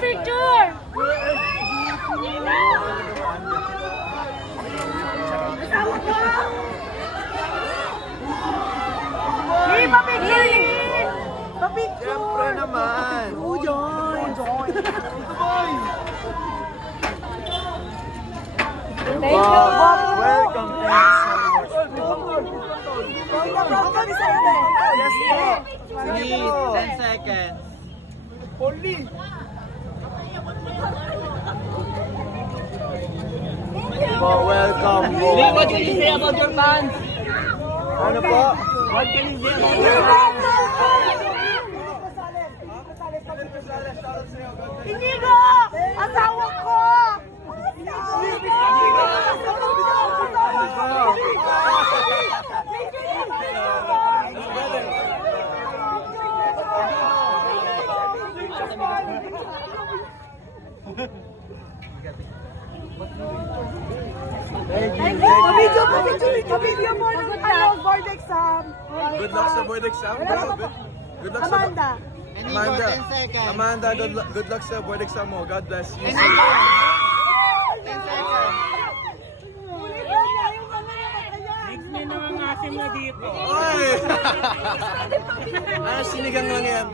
picture! Hey, pa-picture! Pa-picture! Siyempre naman! Oh, John! Thank you, Bob! Welcome, thanks so much. Proud kami sa'yo eh! Yes po! Please, 10 seconds. Only! Po, welcome po. Lee, what can you say about your fans? Ano po? What can you say about your fans? Inigo! Asawa ko! Inigo! Pabidyo mo ng board exam. Good luck sa board exam. Good luck sa... Amanda. Amanda, Amanda, good luck sa board exam mo. God bless you. 10 seconds. Next na naman asim na dito. Oy! Sinigang lang yan.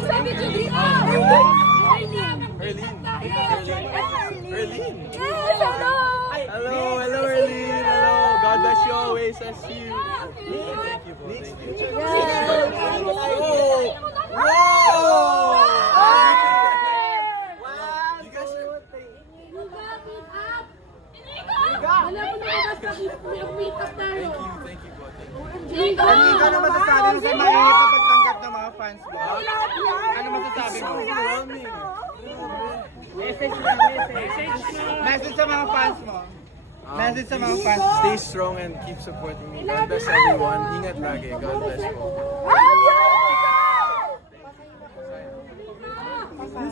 Sabi ko dito. Erlene. Yes, hello. Hello, Erlene. Hello. God bless you always. As you. Thank you po. Thank you. Whoa! You guys are... Thank you po. Ano masasabi mo sa mainit na pagtanggap ng mga fans mo? Ano masasabi mo? Overwhelming. Message sa mga fans mo. Message sa mga fans. Stay strong and keep supporting me. God bless everyone. Ingat lagi. God bless po.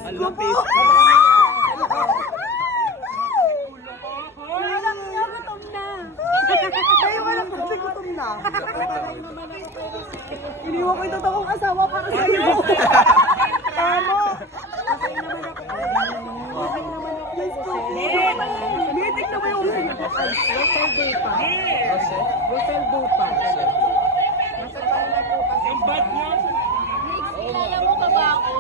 Hello, peace. Gutom na. Iniwan ko yung totoong asawa para sa iyo. Tama. Meeting na ba yung Rosel Dupa. Rosel Dupa. Nasa pala po kasi. Kilala mo ba ba ako?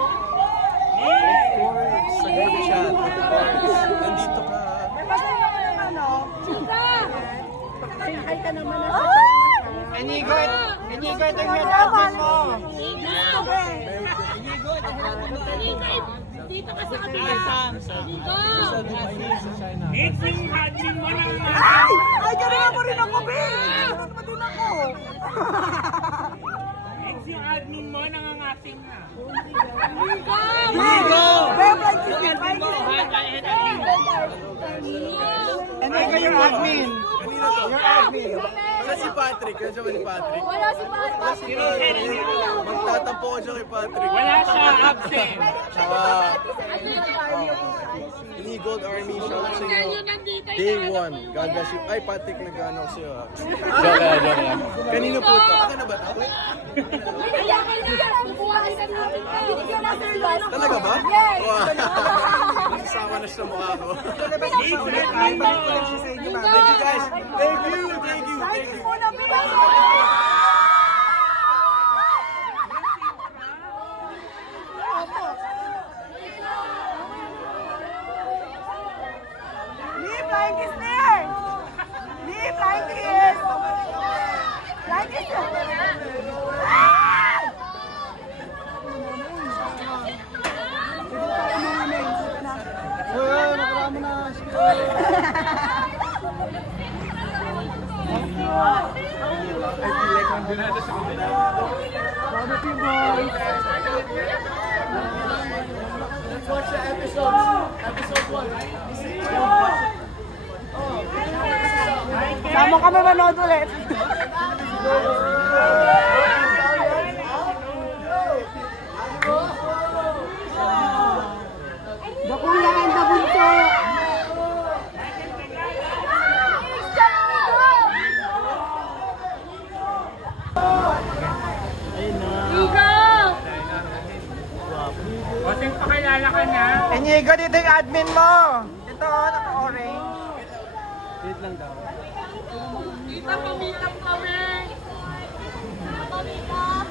Of course. Sa group chat. Of course. Nandito ka. Ay ka naman na Inigo, ito yung head admin mo. Dito ka sa kabila. Dito. It's yung admin mo na. Ay! Ay, gano'n mo rin ako, Ben! Gano'n pa din ako. It's yung admin mo, nangangasing na. Inigo! Inigo yung admin. Kanina to. Yung admin. Saan si Patrick? Nandiyan ba ni Patrick? Wala si Patrick. Magtatampo ko siya kay Patrick. Wala siya, absent. Inigold Army, shout out sa inyo. Kaya nandito. Day 1. God bless you. Ay, Patrick, nag-ano ako sa'yo. Joke lang. Kanino po ito? Aka na ba ito? Talaga ba? Yes! Wow. Nasasama na siya sa mukha ko. It's admin mo. Thank you guys. Thank you. Thank you. Thank you. Muna, Ben! Lee, flying kiss there! Lee, flying kiss! Flying kiss! Ah! Nakarami na. Let's watch the episodes. Episode 1. Sama kami manood ulit. Bakulaan na bunso. Ikaw! Inigo, dito yung admin mo. Ito, naka-orange. Wait lang daw. Tita, pamilap kami. Pamilap.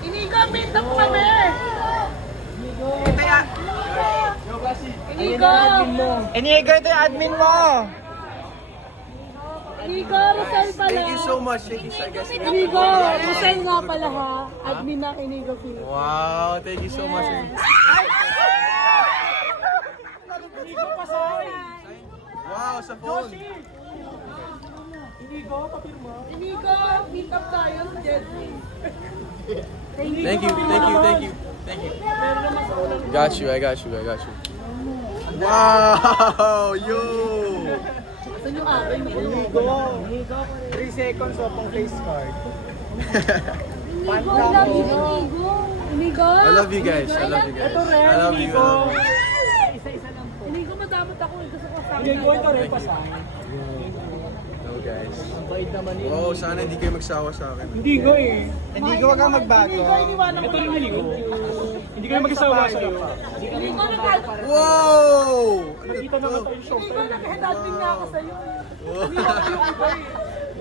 Inigo, meetup kami. Ito yung... Inigo. Inigo, ito yung admin mo. Inigo, Rosel pala. Thank you so much. Thank you, I guess. Inigo, Rosel nga pala ha. Admin ng Inigo Philippines. Wow, thank you so much. Wow, sa phone. Inigo, meetup tayo sa Jedli. Thank you, thank you, thank you, thank you. Got you, I got you, I got you. Wow, yo! Saan yung akin? Inigo. 3 seconds o pang face card. Inigo, I love you, Inigo. Inigo. I love you guys, I love you guys. I love you, I love you. Inigo, madamot ako. Gusto ko sa Inigo, ito rin pa sa akin. No guys. Wow, sana hindi kayo magsawa sa akin. Inigo eh. Inigo, wag kang magbago. Ito rin Inigo. Hindi kayo mag-asawa sa'yo. Inigo, nag-helping Wow! Ano Nakita na to? kita yung show. na ako sa'yo.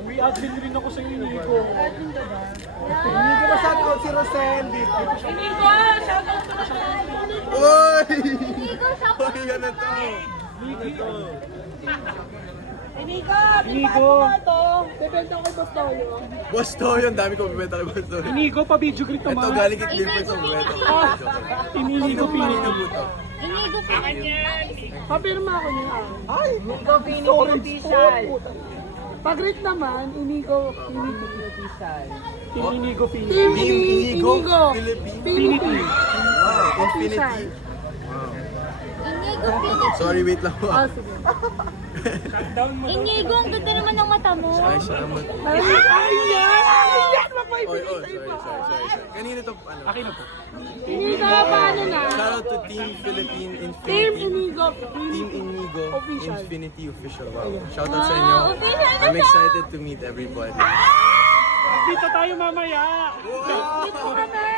May admin rin ako sa'yo, Inigo. Inigo, masyadot si Rosel dito. Inigo, shoutout ko na siya. Uy! Uy, ano to? Ano to? Inigo, timpaan mo nga to. Bebenta ko kay Boss Toyo. Boss Toyo, ang dami ko bibenta kay Boss Toyo. Inigo, pa-video greet Ito, naman. galing kay Clippers ang bibenta ko. Inigo, Kanino po to? Papirma ako niya. Ay, Inigo, Inigo official. Pag-rate naman, Inigo, Inigo official. Team Inigo Philippines. Team Team Inigo, Inigo. Philippines. Infinity. Wow, Infinity. Sorry, wait lang po. Ah, sige. Inigo, ang ganda naman ng mata mo. Ay, salamat. Ay, yan! Ay, yan! Mapay Oy, oy, sorry. Kanino to? Ano? Akin na po. Inigo, paano na? Shout out to Team Philippine Team Infinity. Inigo. Team Inigo Official. Infinity Official. Wow. Shout out sa inyo. official na I'm siya. excited to meet everybody. Dito tayo mamaya. Dito kami!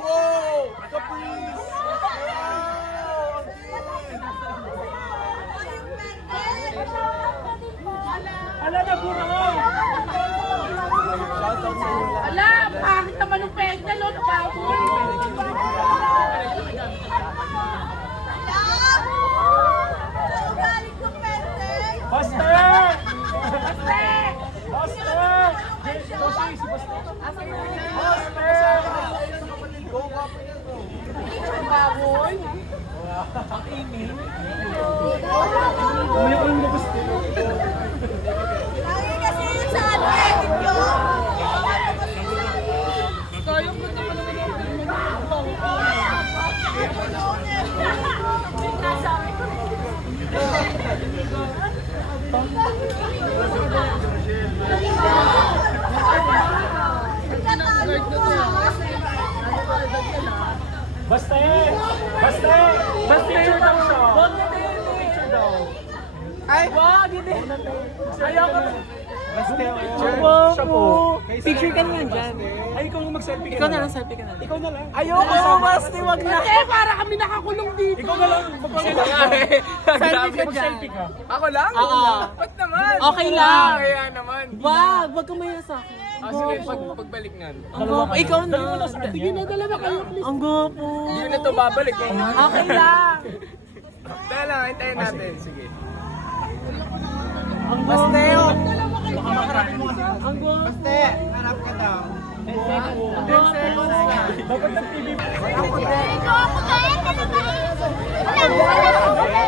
Wow! Caprice! Ala na, bura mo. Ala, pangit naman ng pegda, no? Baboy! Buster! Buster! Josie, si Buster. Baboy? Umiyak yung Buster. Sayang ko naman naman Buster! Buster! Buster daw siya. Picture daw. Ay, Ayaw ka. Buster, siya po. Picture ka naman dyan. Ay, ikaw ang mag-selfie ka Ikaw na lang, selfie ka na. Ikaw na lang. Ayoko, Basti, wag na. Kasi para kami nakakulong dito. Ikaw na lang. Mag-selfie ka. Selfie ka dyan. Mag-selfie ka. Ako lang? Oo. Ba't naman? Okay lang. Kaya naman. Wag ka maya sa akin. Sige, pagbalik nga. Ang gopo, ikaw na. Sige na, dalawa kayo, please. Ang gopo. Hindi na to babalik. Okay lang. Dahil lang, hintayin natin. Sige. Ang Basteo. ang guste. Harap ka daw. Dapat ng TV. Inigo, pagkain ka na ba? Wala.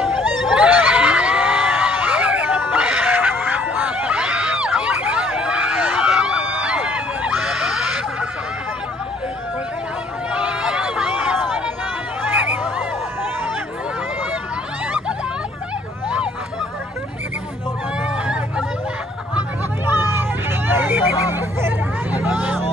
Oh,